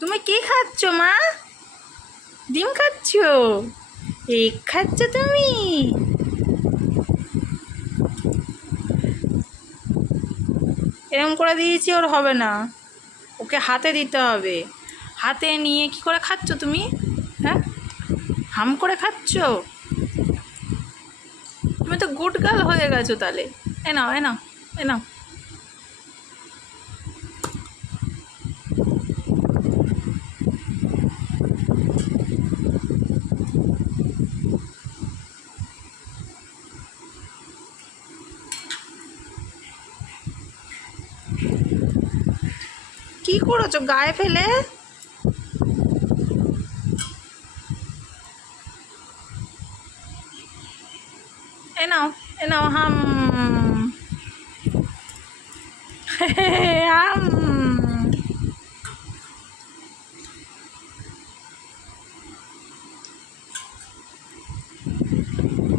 তুমি কি খাচ্ছ মা? ডিম খাচ্ছ? এগ খাচ্ছ তুমি? এরকম করে দিয়েছি, ওর হবে না, ওকে হাতে দিতে হবে। হাতে নিয়ে কি করে খাচ্ছ তুমি? হ্যাঁ, হাম করে খাচ্ছ? তুমি তো গুড গার্ল হয়ে গেছো তাহলে। এ নাও, এ নাও, এ নাও। কি করেছো গায়ে ফেলে? এ নাও, এ নাও, হাম। হাম।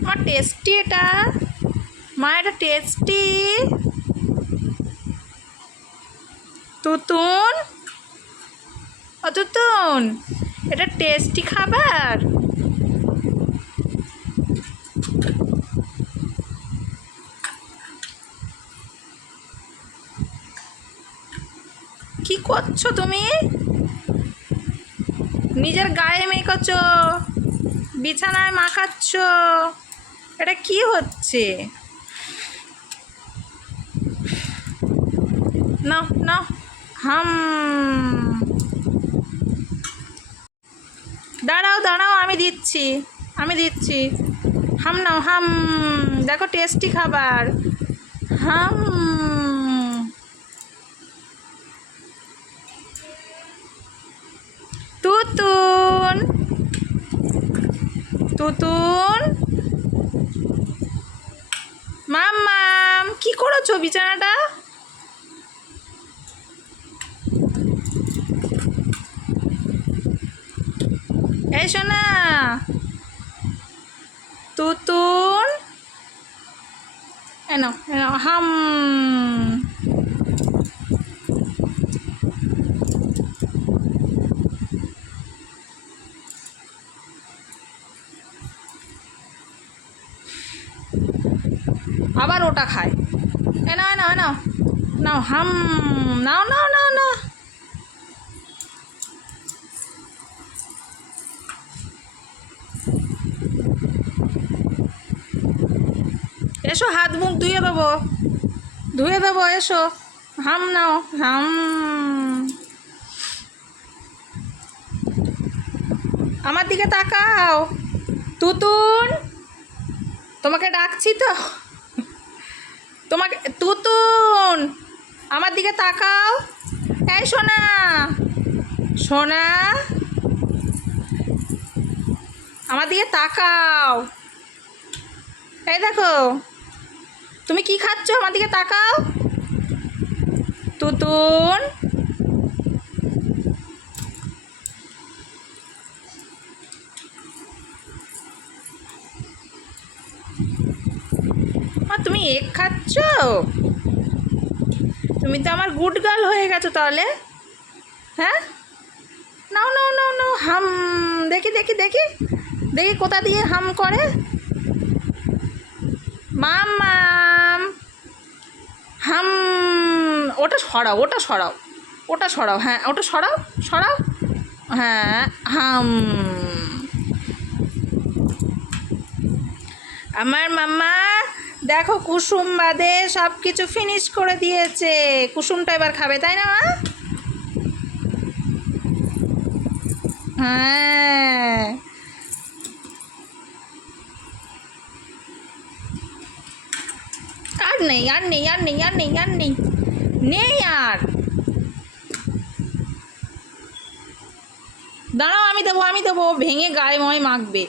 মা টেস্টি এটা, মা এটা টেস্টি। তুতুন, ও তুতুন, এটা টেস্টি খাবার। কি করছো তুমি? নিজের গায়ে মেখেছ, বিছানায় মাখাচ্ছ, এটা কি হচ্ছে? নাও নাও, হাম। দাঁড়াও দাঁড়াও, আমি দিচ্ছি, আমি দিচ্ছি। হাম নাও, হাম। দেখো টেস্টি খাবার। হাম। তুতুন, তুতুন, মাম্মাম, কি করেছো বিছানাটা? এই শোনা, তুতুন, এনো এনো, হাম। আবার ওটা খায়। এ নাও নাও নাও, নাও হাম। নাও নাও নাও নাও। এসো, হাত মুখ ধুয়ে দেবো, ধুয়ে দেবো, এসো। হাম নাও, হাম। আমার দিকে তাকাও, তুতুন, তোমাকে ডাকছি তো। তোমাকে, তুতুন, আমার দিকে তাকাও। এই সোনা, সোনা, আমার দিকে তাকাও। এই দেখো, তুমি কি খাচ্ছ? আমার দিকে তাকাও, তুতুন। তুমি এগ খাচ্ছ? তুমি তো আমার গুড গার্ল হয়ে গেছো তাহলে। হ্যাঁ, নাও নাও নাও নাও, হাম। দেখি দেখি দেখি দেখি, কোথা দিয়ে হাম করে। মাম, হাম। ওটা সরাও, ওটা সরাও, ওটা সরাও, হ্যাঁ ওটা সরাও, সরাও, হ্যাঁ, হাম। আমার মাম্মা দেখো, কুসুম বাদে সব কিছু ফিনিশ করে দিয়েছে। কুসুমটা এবার খাবে, তাই না মা? হ্যাঁ। আর নেই, আর নেই, আর নেই, আর নেই, আর নেই, নেই আর। দাঁড়াও, আমি দেবো, আমি দেবো, ভেঙে গায়ে ময় মাখবে।